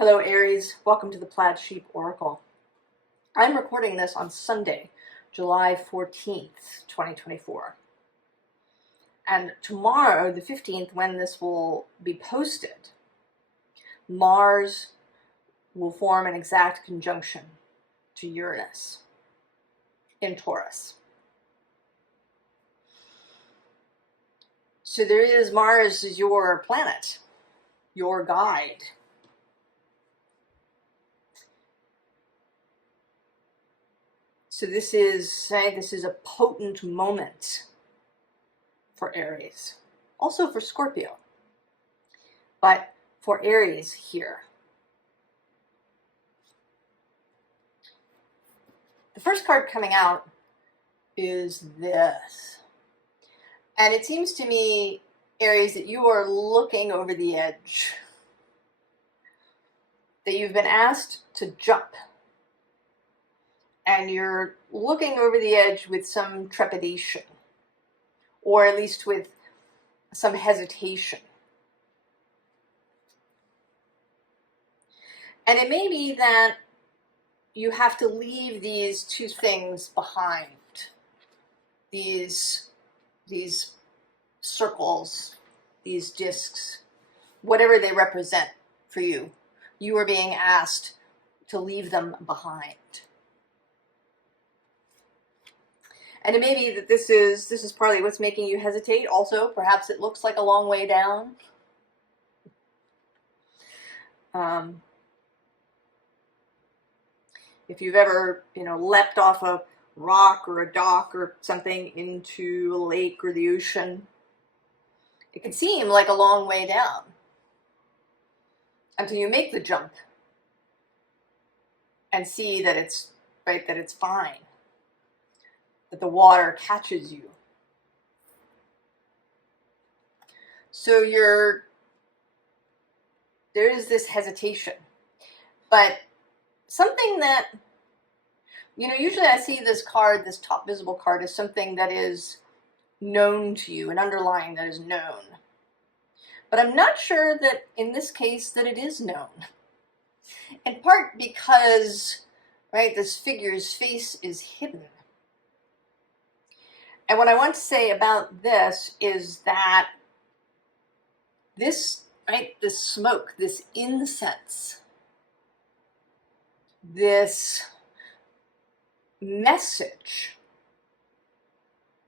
Hello Aries, welcome to the Plaid Sheep Oracle. I'm recording this on Sunday, July 14th, 2024. And tomorrow, the 15th, when this will be posted, Mars will form an exact conjunction to Uranus in Taurus. So Mars is your planet, your guide. So this is a potent moment for Aries, also for Scorpio, but for Aries here. The first card coming out is this. And it seems to me, Aries, that you are looking over the edge, that you've been asked to jump. And you're looking over the edge with some trepidation, or at least with some hesitation. And it may be that you have to leave these two things behind, these circles, these discs, whatever they represent for you. You are being asked to leave them behind. And it may be that this is partly what's making you hesitate. Also, perhaps it looks like a long way down. If you've ever, leapt off a rock or a dock or something into a lake or the ocean, it can seem like a long way down until you make the jump and see that it's fine, that the water catches you. So there is this hesitation, but something that, usually I see this card, this top visible card, as something that is known to you, an underlying that is known. But I'm not sure that in this case that it is known. In part because, this figure's face is hidden. And what I want to say about this is that this smoke, this incense, this message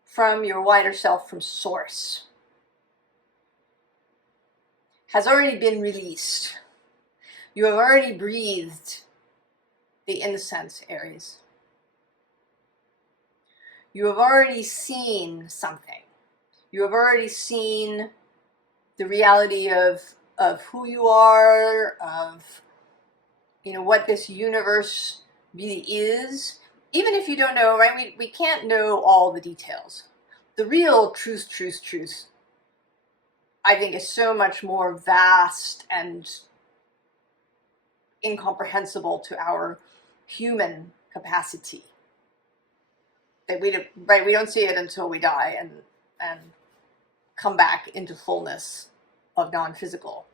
from your wider self, from Source, has already been released. You have already breathed the incense, Aries. You have already seen something. You have already seen the reality of who you are, of what this universe really is. Even if you don't know, we can't know all the details. The real truth, I think, is so much more vast and incomprehensible to our human capacity. That we don't see it until we die and come back into fullness of non-physical.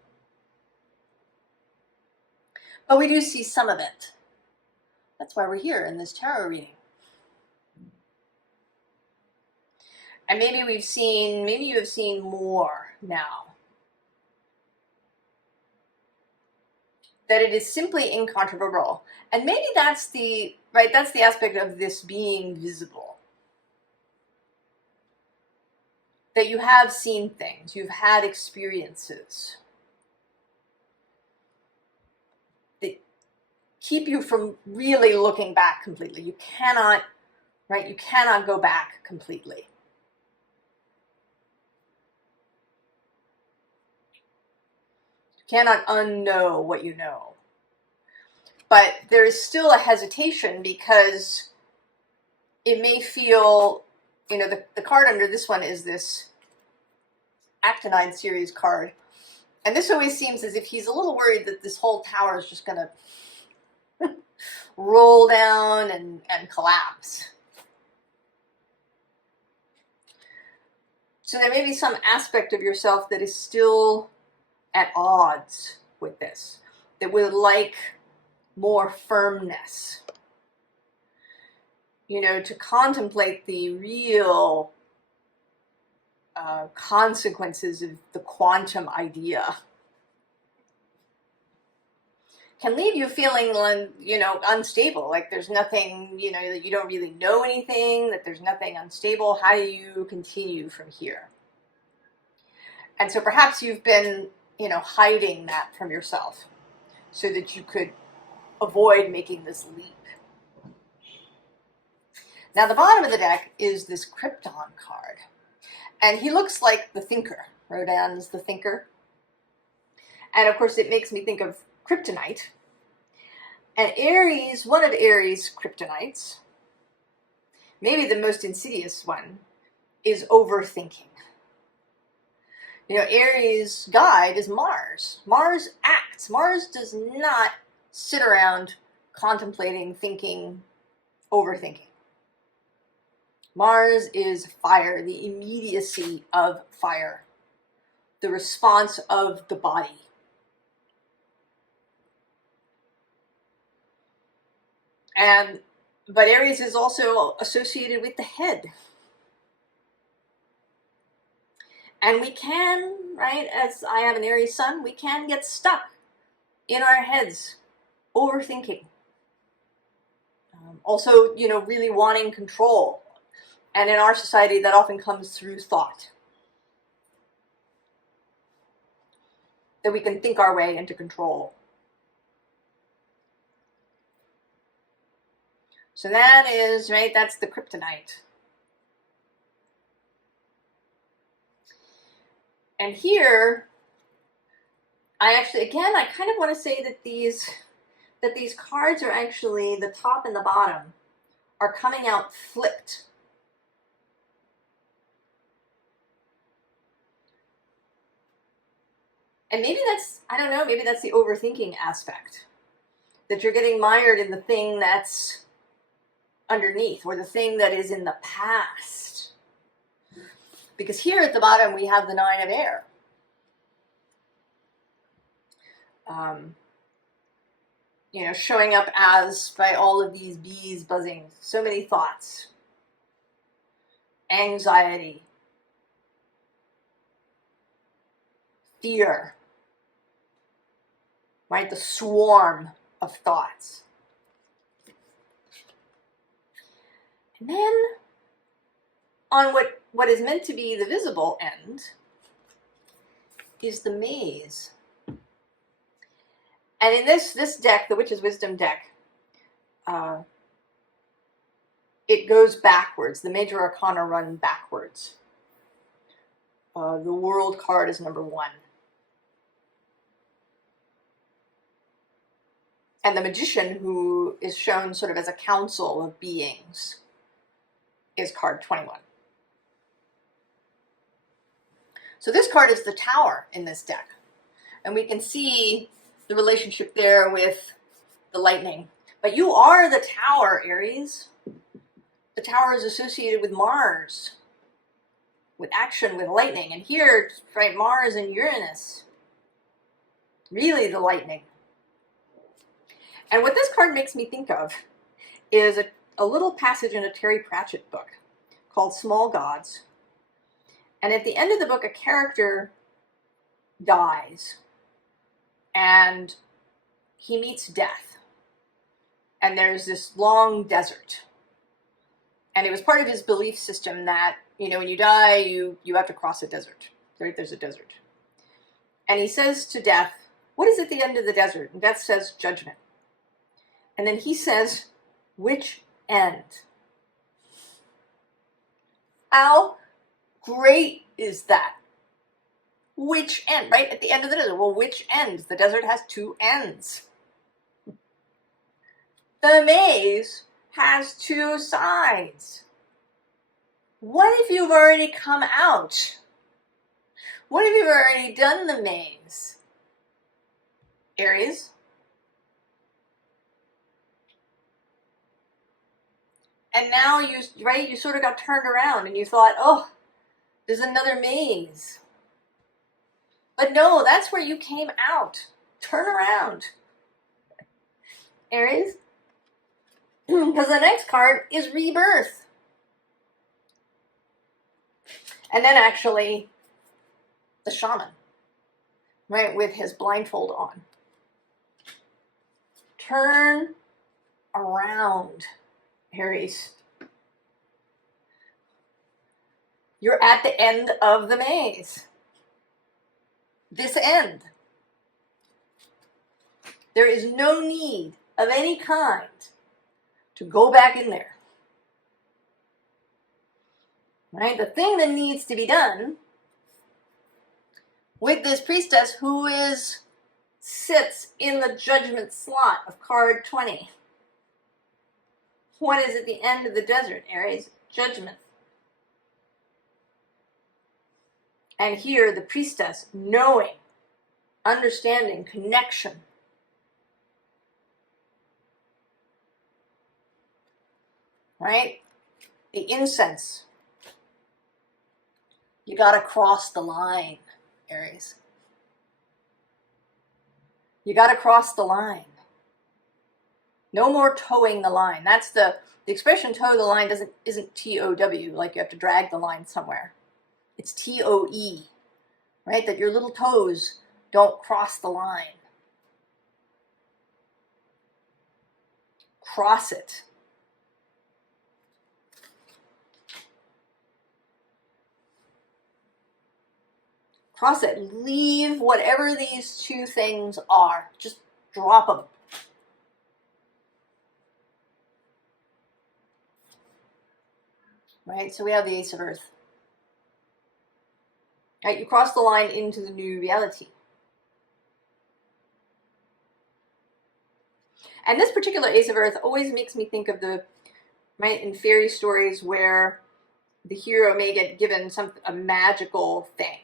But we do see some of it. That's why we're here in this tarot reading. And maybe you have seen more now. That it is simply incontrovertible. And maybe that's the aspect of this being visible. That you have seen things, you've had experiences that keep you from really looking back completely. You cannot go back completely. You cannot unknow what you know. But there is still a hesitation because it may feel, the card under this one is this Actinide series card. And this always seems as if he's a little worried that this whole tower is just going to roll down and collapse. So there may be some aspect of yourself that is still at odds with this. that would like more firmness. You know, to contemplate the real consequences of the quantum idea can leave you feeling, you know, unstable, like there's nothing, you know, that you don't really know anything, that there's nothing unstable. How do you continue from here? And so perhaps you've been, you know, hiding that from yourself so that you could avoid making this leap. Now, the bottom of the deck is this Krypton card. And he looks like the thinker. Rodin's the thinker. And of course, it makes me think of kryptonite. And Aries, one of Aries' kryptonites, maybe the most insidious one, is overthinking. You know, Aries' guide is Mars. Mars acts. Mars does not sit around contemplating, thinking, overthinking. Mars is fire, the immediacy of fire, the response of the body. But Aries is also associated with the head. And we can, right, as I have an Aries sun, we can get stuck in our heads, overthinking. Also, you know, really wanting control. And in our society, that often comes through thought. That we can think our way into control. So that is, right, that's the kryptonite. And here, I kind of want to say that these cards are actually, the top and the bottom, are coming out flipped. And maybe that's, I don't know, maybe that's the overthinking aspect. That you're getting mired in the thing that's underneath, or the thing that is in the past. Because here at the bottom we have the Nine of Air. You know, showing up as, by all of these bees buzzing, so many thoughts, anxiety, fear, right? The swarm of thoughts. And then on what is meant to be the visible end is the maze. And in this deck, the Witch's Wisdom deck, it goes backwards. The major arcana run backwards. The World card is number 1. And the Magician, who is shown sort of as a council of beings, is card 21. So this card is the Tower in this deck. And we can see the relationship there with the lightning. But you are the Tower, Aries. The Tower is associated with Mars, with action, with lightning. And here, right, Mars and Uranus, really the lightning. And what this card makes me think of is a little passage in a Terry Pratchett book called Small Gods. And at the end of the book, a character dies and he meets death. And there's this long desert. And it was part of his belief system that, you know, when you die, you have to cross a desert. Right? There's a desert. And he says to Death, what is at the end of the desert? And Death says, judgment. And then he says, which end? How great is that? Which end, right? At the end of the desert. Well, which end? The desert has 2 ends. The maze has 2 sides. What if you've already come out? What if you've already done the maze? Aries? And now you sort of got turned around and you thought, oh, there's another maze. But no, that's where you came out. Turn around. Aries? Because the next card is rebirth. And then actually the shaman, right, with his blindfold on. Turn around, Aries. You're at the end of the maze. This end. There is no need of any kind to go back in there. Right? The thing that needs to be done with this priestess who sits in the judgment slot of card 20. What is at the end of the desert, Aries? Judgment. And here the priestess, knowing, understanding, connection. Right? The incense. You got to cross the line, Aries. You got to cross the line. No more towing the line. That's the expression toe the line isn't T-O-W, like you have to drag the line somewhere. It's T-O-E, right? That your little toes don't cross the line. Cross it. Cross it. Leave whatever these two things are. Just drop them. Right? So we have the Ace of Earth. Right? You cross the line into the new reality. And this particular Ace of Earth always makes me think of right, in fairy stories where the hero may get given a magical thing.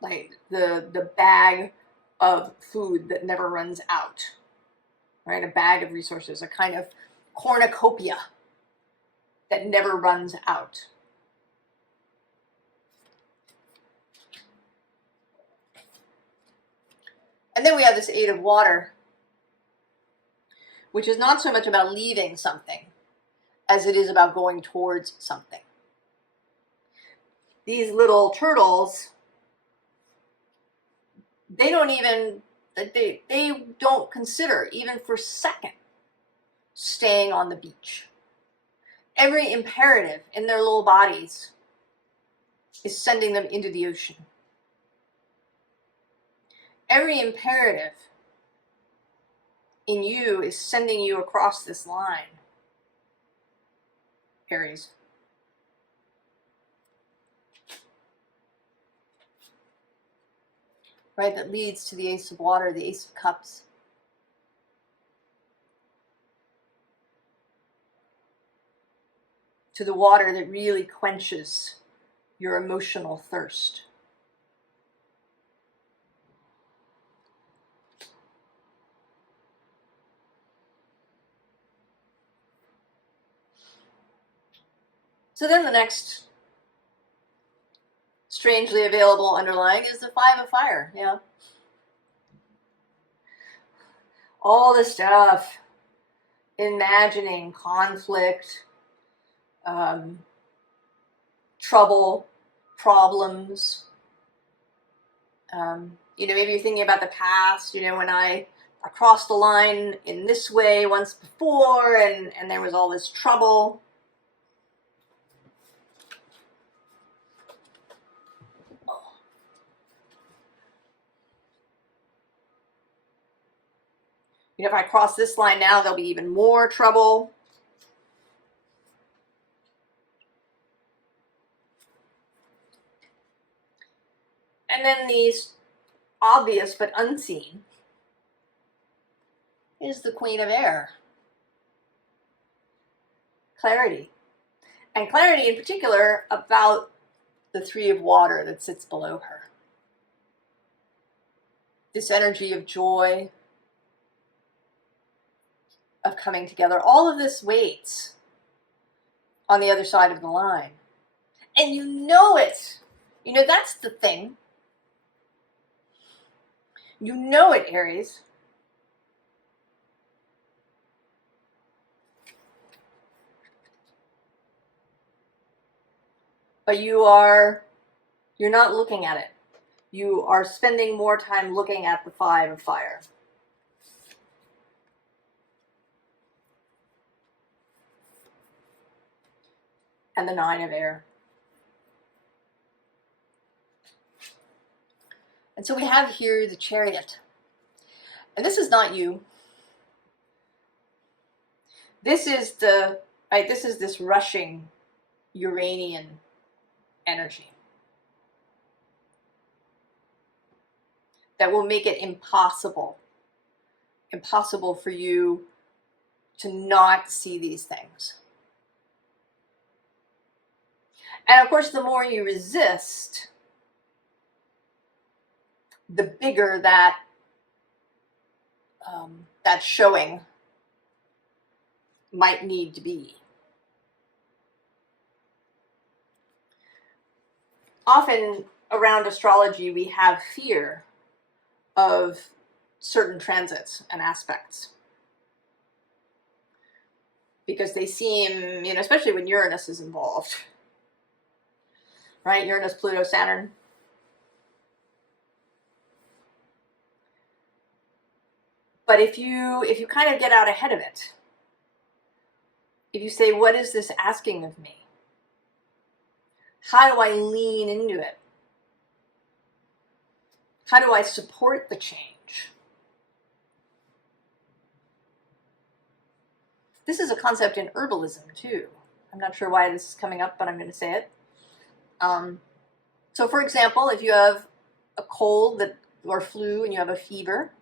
Like the bag of food that never runs out. Right? A bag of resources, a kind of cornucopia that never runs out. And then we have this Eight of Water, which is not so much about leaving something as it is about going towards something. These little turtles, they don't consider, even for a second, staying on the beach. Every imperative in their little bodies is sending them into the ocean. Every imperative in you is sending you across this line, Aries. Right, that leads to the Ace of Water, the Ace of Cups. To the water that really quenches your emotional thirst. So then the next strangely available underlying is the Five of Fire. Yeah. All the stuff, imagining conflict, trouble, problems. Maybe you're thinking about the past, when I crossed the line in this way once before and there was all this trouble. If I cross this line now, there'll be even more trouble. And then these obvious but unseen is the Queen of Air. Clarity. And clarity in particular about the Three of Water that sits below her. This energy of joy, of coming together. All of this waits on the other side of the line. And you know it. That's the thing. You know it, Aries. but you're not looking at it. You are spending more time looking at the 5 of fire. And the 9 of air. And so we have here the Chariot. And this is not you. This is this rushing Uranian energy that will make it impossible for you to not see these things. And of course, the more you resist, the bigger that showing might need to be. Often around astrology, we have fear of certain transits and aspects because they seem, especially when Uranus is involved, right? Uranus, Pluto, Saturn. But if you kind of get out ahead of it, if you say, what is this asking of me? How do I lean into it? How do I support the change? This is a concept in herbalism too. I'm not sure why this is coming up, but I'm going to say it. So for example, if you have a cold or flu and you have a fever,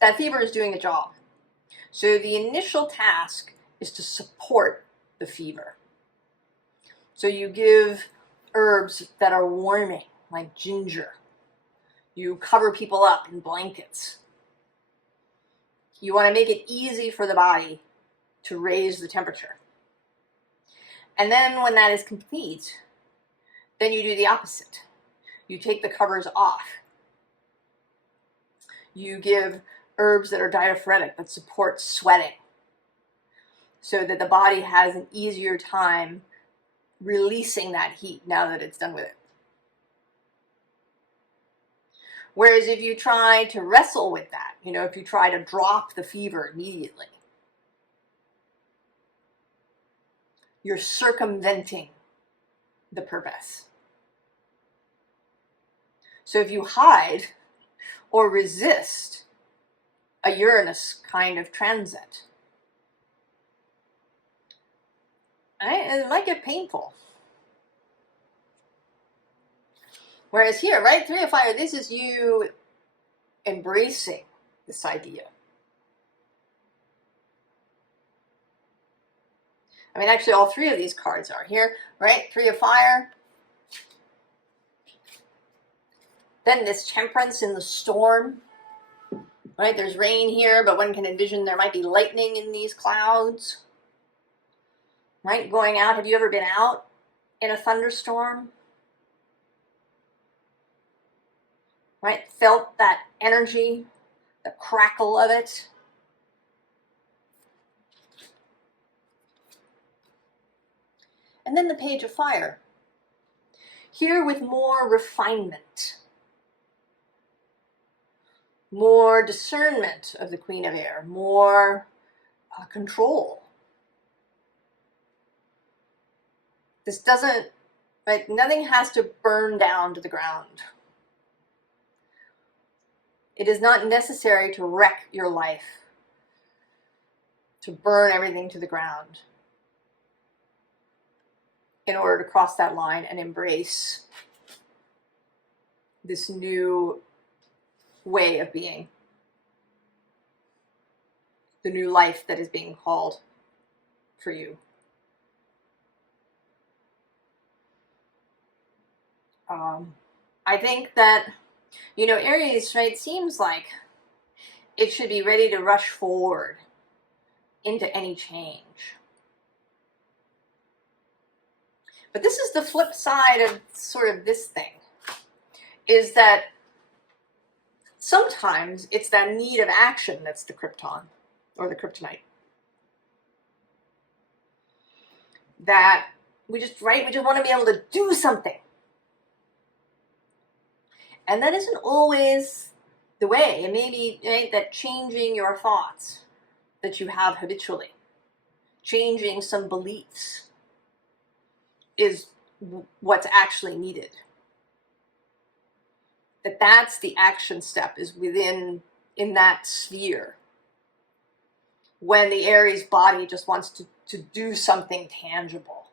that fever is doing a job. So the initial task is to support the fever. So you give herbs that are warming, like ginger. You cover people up in blankets. You want to make it easy for the body to raise the temperature. And then when that is complete, then you do the opposite. You take the covers off. You give herbs that are diaphoretic, that support sweating, so that the body has an easier time releasing that heat now that it's done with it. Whereas if you try to wrestle with that, if you try to drop the fever immediately, you're circumventing the purpose. So if you hide or resist a Uranus kind of transit, it might get painful. Whereas here, right, 3 of fire, this is you embracing this idea. I mean, actually, all 3 of these cards are here, right? 3 of fire. Then this temperance in the storm, right? There's rain here, but one can envision there might be lightning in these clouds, right? Going out, have you ever been out in a thunderstorm? Right? Felt that energy, the crackle of it. And then the Page of Fire. Here with more refinement, more discernment of the Queen of Air, more control. This doesn't, like, nothing has to burn down to the ground. It is not necessary to wreck your life, to burn everything to the ground in order to cross that line and embrace this new way of being, the new life that is being called for you. I think that, Aries, right, seems like it should be ready to rush forward into any change. But this is the flip side of sort of this thing, is that sometimes it's that need of action that's the krypton or the kryptonite. That We just want to be able to do something. And that isn't always the way. It may be, right, that changing your thoughts that you have habitually, changing some beliefs, is what's actually needed. That's the action step, is in that sphere. When the Aries body just wants to do something tangible.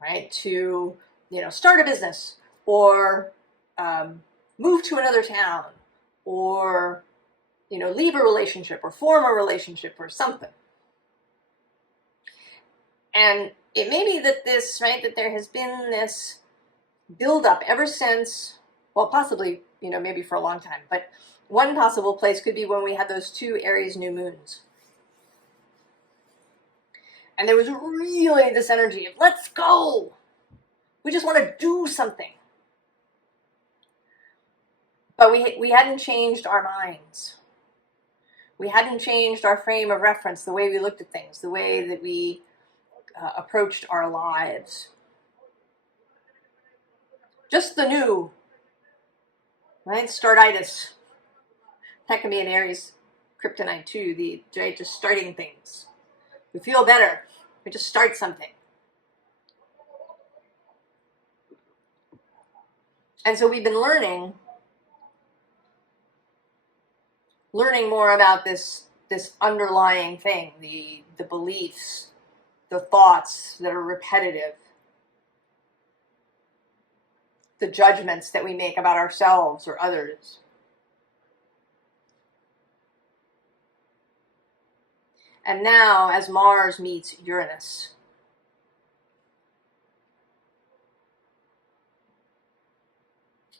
Right? To, start a business, or move to another town, or, leave a relationship, or form a relationship, or something. And it may be that that there has been this buildup ever since, well, possibly, maybe for a long time, but one possible place could be when we had those 2 Aries new moons. And there was really this energy of, let's go! We just want to do something. But we hadn't changed our minds. We hadn't changed our frame of reference, the way we looked at things, the way that we approached our lives. Just the new, right? Startitis. That can be an Aries kryptonite too, just starting things. We feel better. We just start something. And so we've been learning more about this underlying thing, the beliefs, the thoughts that are repetitive, the judgments that we make about ourselves or others. And now, as Mars meets Uranus,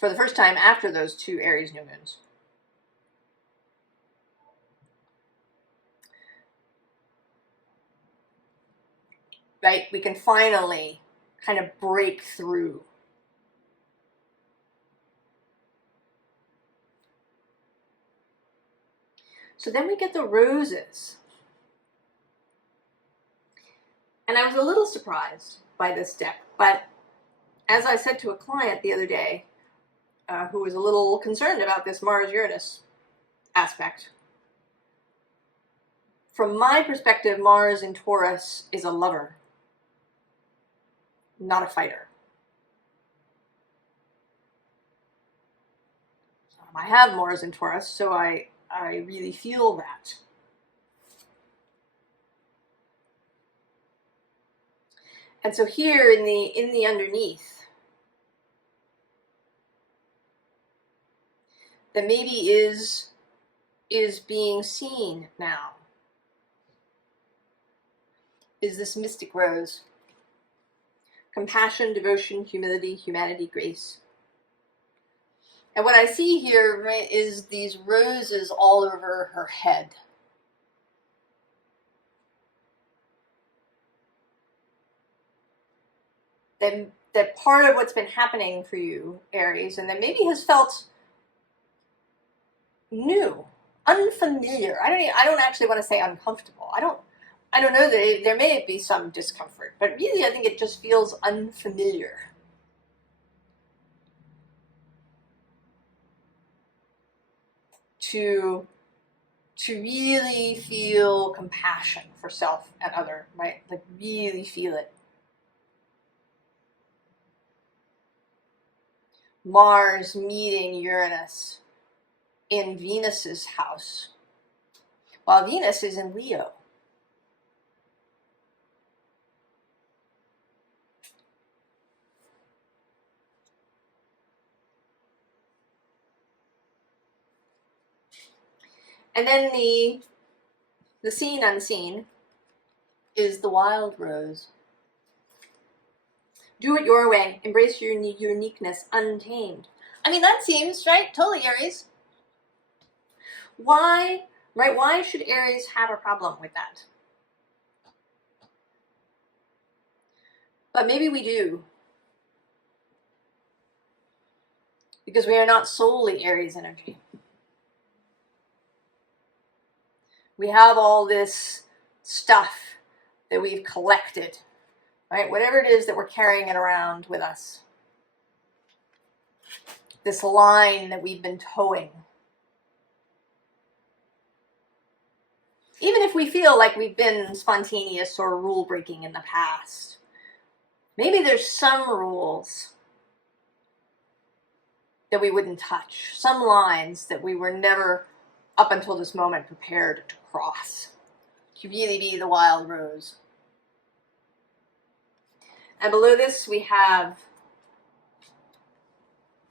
for the first time after those 2 Aries new moons, right, we can finally kind of break through. So then we get the roses. And I was a little surprised by this deck, but as I said to a client the other day, who was a little concerned about this Mars-Uranus aspect, from my perspective, Mars in Taurus is a lover, not a fighter. I have Mars in Taurus, so I really feel that. And so here in the underneath, that maybe is being seen now, is this mystic rose. Compassion, devotion, humility, humanity, grace. And what I see here, right, is these roses all over her head. That part of what's been happening for you, Aries, and that maybe has felt new, unfamiliar. I don't actually want to say uncomfortable. I don't know that there may be some discomfort, but really I think it just feels unfamiliar. To really feel compassion for self and other, right? Like really feel it. Mars meeting Uranus in Venus's house, while Venus is in Leo. And then the seen unseen is the wild rose. Do it your way. Embrace your uniqueness untamed. I mean, that seems, right, totally Aries. Why, right, why should Aries have a problem with that? But maybe we do. Because we are not solely Aries energy. We have all this stuff that we've collected, right? Whatever it is that we're carrying it around with us. This line that we've been towing. Even if we feel like we've been spontaneous or rule breaking in the past, maybe there's some rules that we wouldn't touch, some lines that we were never, up until this moment, prepared to cross, to really be the wild rose. And below this we have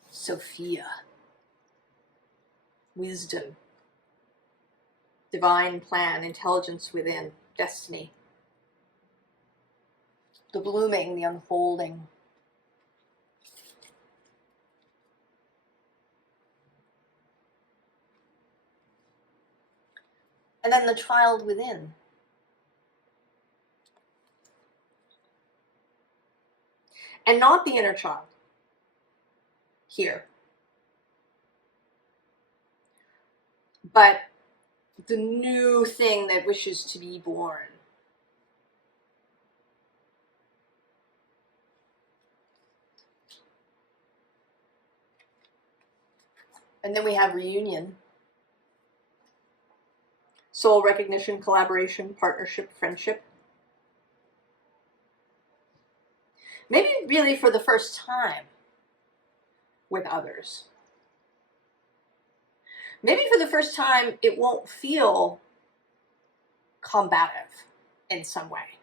Sophia, wisdom, divine plan, intelligence within, destiny, the blooming, the unfolding. And then the child within. And not the inner child here, but the new thing that wishes to be born. And then we have reunion, soul recognition, collaboration, partnership, friendship. Maybe really for the first time with others. Maybe for the first time it won't feel combative in some way.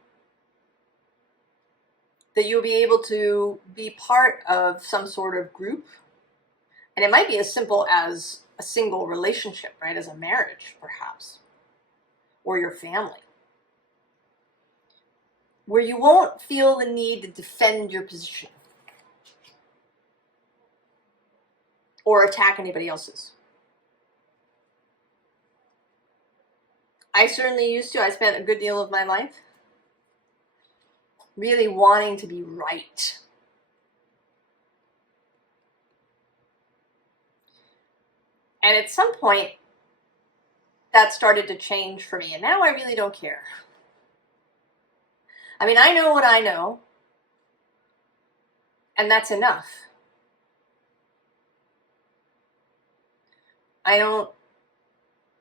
That you'll be able to be part of some sort of group. And it might be as simple as a single relationship, right? As a marriage, perhaps. Or your family. Where you won't feel the need to defend your position. Or attack anybody else's. I certainly used to. I spent a good deal of my life really wanting to be right. And at some point, that started to change for me. And now I really don't care. I mean, I know what I know. And that's enough.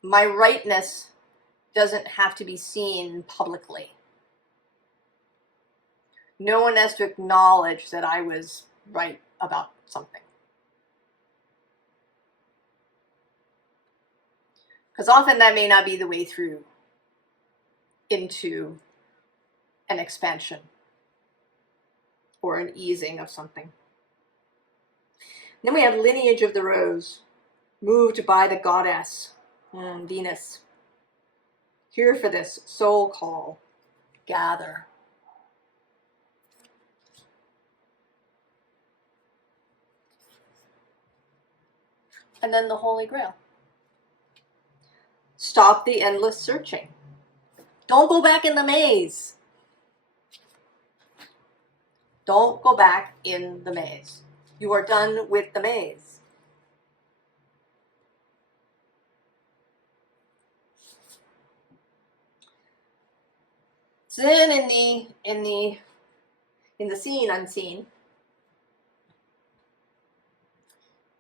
My rightness doesn't have to be seen publicly. No one has to acknowledge that I was right about something. Because often that may not be the way through into an expansion or an easing of something. Then we have lineage of the rose, moved by the goddess, Venus. Here for this soul call, gather. And then the Holy Grail. Stop the endless searching. Don't go back in the maze. Don't go back in the maze. You are done with the maze. So then in the scene unseen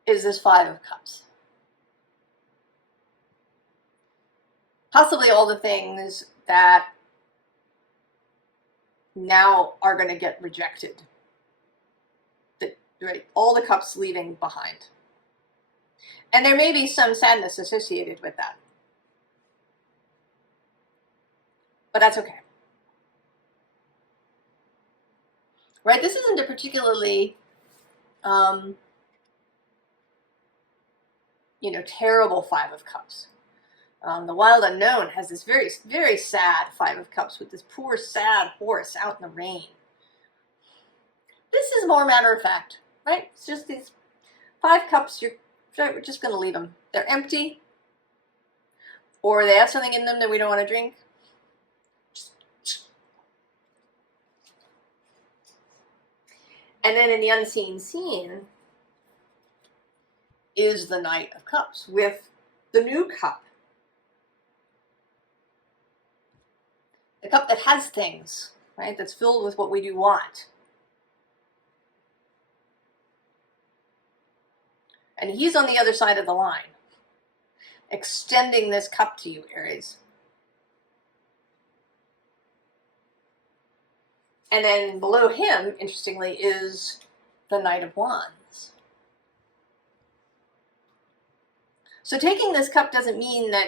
is this Five of Cups. Possibly all the things that now are going to get rejected. Right? All the cups leaving behind. And there may be some sadness associated with that. But that's okay. Right? This isn't a particularly terrible Five of Cups. The Wild Unknown has this very, very sad Five of Cups with this poor, sad horse out in the rain. This is more matter of fact, right? It's just these 5 cups, we're just going to leave them. They're empty, or they have something in them that we don't want to drink. And then in the unseen scene is the Knight of Cups with the new cup. the cup that has things, right? That's filled with what we do want. And he's on the other side of the line, extending this cup to you, Aries. And then below him, interestingly, is the Knight of Wands. So taking this cup doesn't mean that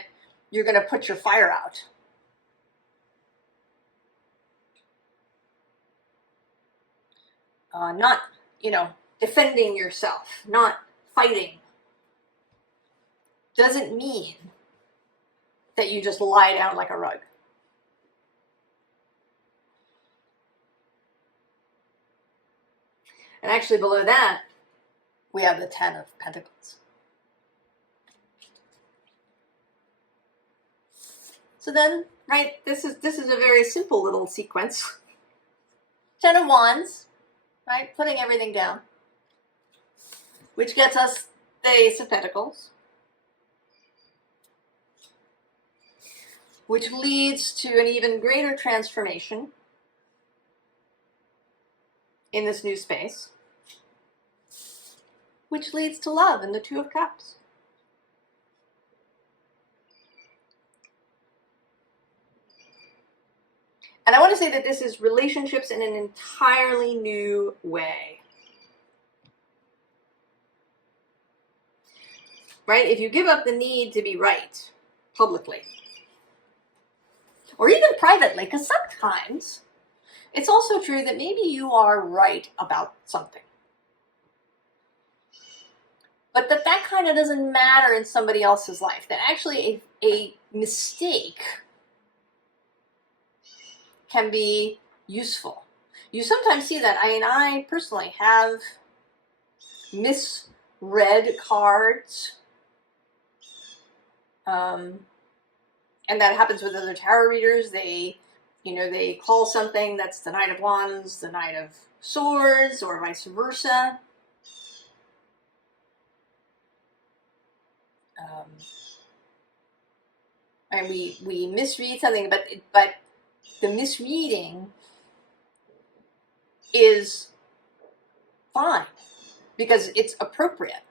you're going to put your fire out. Not, defending yourself, not fighting, doesn't mean that you just lie down like a rug. And actually below that, we have the Ten of Pentacles. So then, right, this is a very simple little sequence. Ten of Wands, right, putting everything down, which gets us the Ace of Pentacles, which leads to an even greater transformation in this new space, which leads to love and the Two of Cups. And I want to say that this is relationships in an entirely new way. Right? If you give up the need to be right publicly, or even privately, because sometimes it's also true that maybe you are right about something, but that kind of doesn't matter in somebody else's life. That actually a mistake can be useful. You sometimes see that. I mean, I personally have misread cards, and that happens with other tarot readers. They call something that's the Knight of Wands the Knight of Swords, or vice versa. And we misread something, but the misreading is fine because it's appropriate,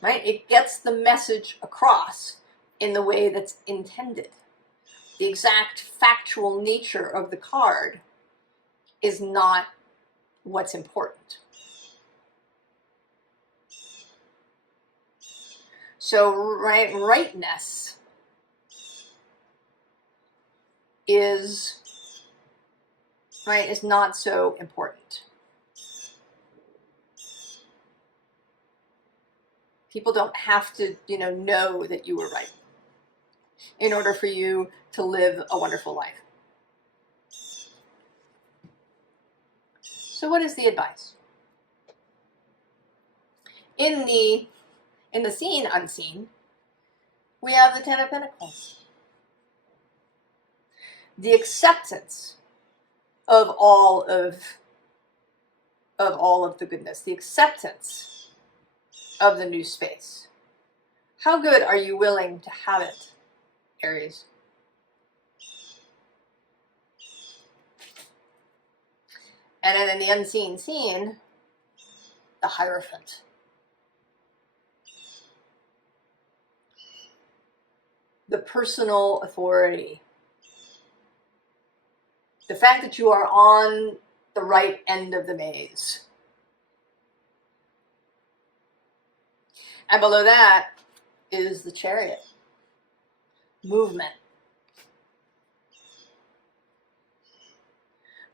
right? It gets the message across in the way that's intended. The exact factual nature of the card is not what's important. So rightness is not so important. People don't have to, know that you were right in order for you to live a wonderful life. So what is the advice? In the seen unseen, we have the Ten of Pentacles. The acceptance of all of the goodness, the acceptance of the new space. How good are you willing to have it, Aries? And then in the unseen scene, the Hierophant. The personal authority. The fact that you are on the right end of the maze. And below that is the Chariot. Movement.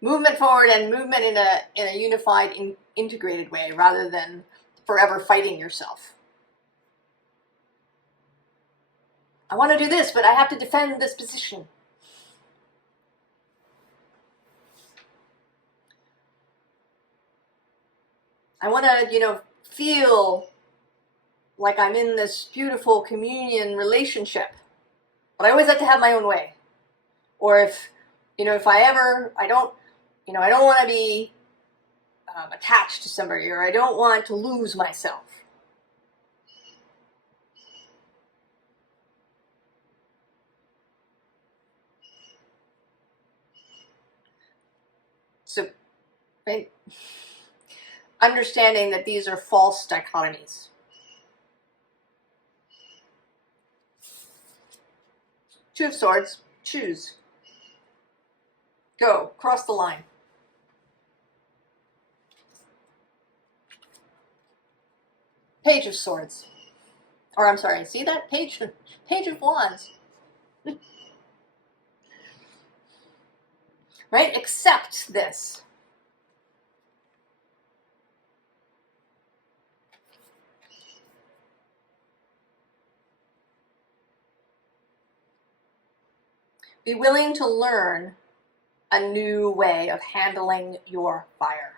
Movement forward, and movement in a unified, integrated way, rather than forever fighting yourself. I want to do this, but I have to defend this position. I want to, feel like I'm in this beautiful communion relationship, but I always have to have my own way. Or if I don't want to be attached to somebody, or I don't want to lose myself. right? Understanding that these are false dichotomies. Two of Swords, choose. Go, cross the line. Page of Swords. Or I'm sorry, see that? Page of Wands. Right? Accept this. Be willing to learn a new way of handling your fire.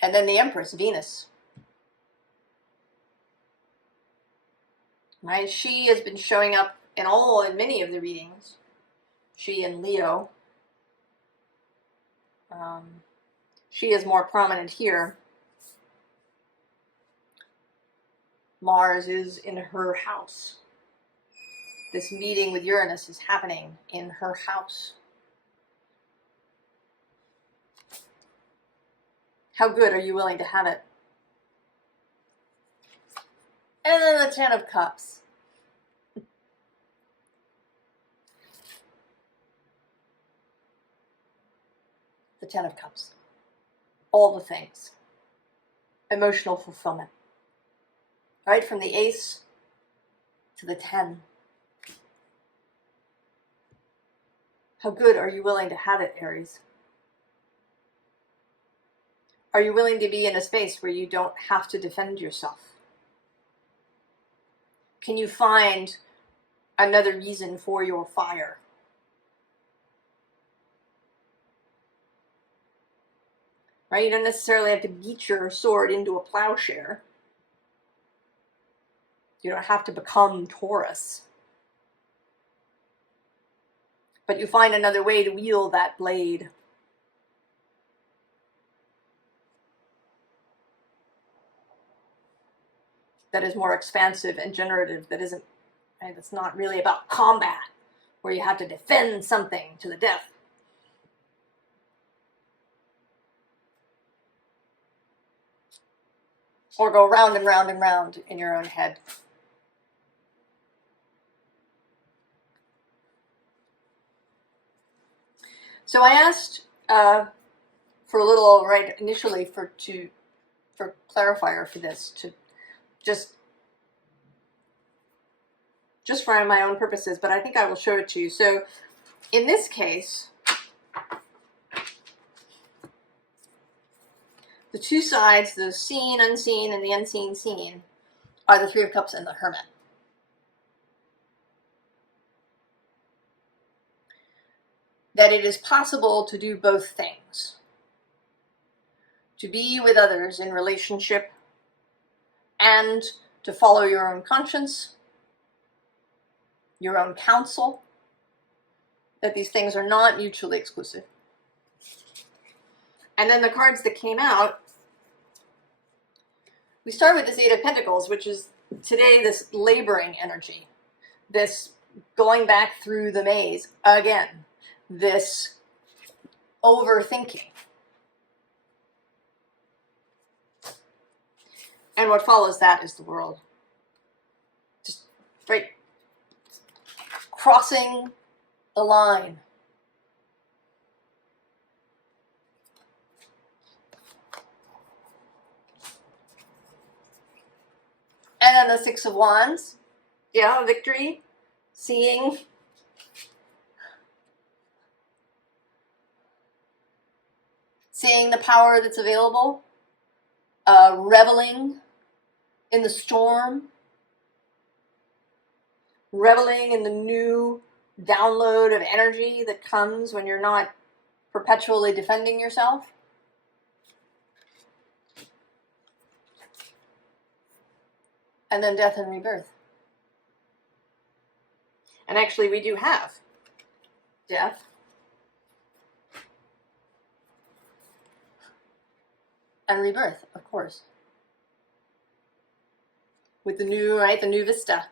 And then the Empress, Venus. Right? She has been showing up in many of the readings. She and Leo. She is more prominent here. Mars is in her house. This meeting with Uranus is happening in her house. How good are you willing to have it? And then the Ten of Cups. The Ten of Cups. All the things. Emotional fulfillment. Right from the Ace to the 10. How good are you willing to have it, Aries? Are you willing to be in a space where you don't have to defend yourself? Can you find another reason for your fire? Right? You don't necessarily have to beat your sword into a plowshare. You don't have to become Taurus. But you find another way to wield that blade. That is more expansive and generative, that isn't, right, that's not really about combat, where you have to defend something to the death. Or go round and round and round in your own head. So I asked for a little, right, initially for clarifier for this, to just for my own purposes, but I think I will show it to you. So in this case, the two sides, the seen, unseen, and the unseen seen, are the Three of Cups and the Hermit. That it is possible to do both things. To be with others in relationship and to follow your own conscience, your own counsel, that these things are not mutually exclusive. And then the cards that came out, we start with this Eight of Pentacles, which is today this laboring energy, this going back through the maze again, this overthinking. And what follows that is the World. Just right, crossing the line. And then the Six of Wands. Yeah, victory. Seeing. Seeing the power that's available. Reveling in the storm. Reveling in the new download of energy that comes when you're not perpetually defending yourself. And then death and rebirth. And actually we do have death. And rebirth, of course. With the new, right, the new vista.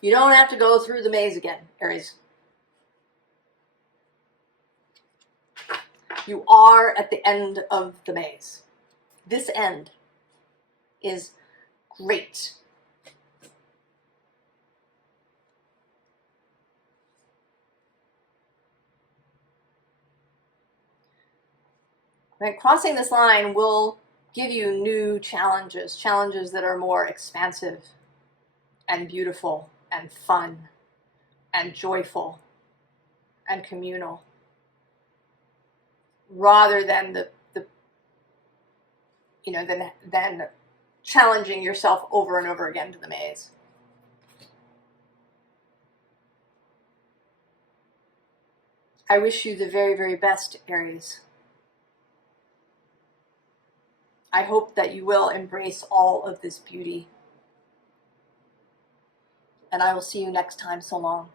You don't have to go through the maze again, Aries. You are at the end of the maze. This end is great. Right? Crossing this line will give you new challenges, challenges that are more expansive and beautiful and fun and joyful and communal, rather than the than challenging yourself over and over again to the maze. I wish you the very, very best, Aries. I hope that you will embrace all of this beauty. And I will see you next time. So long.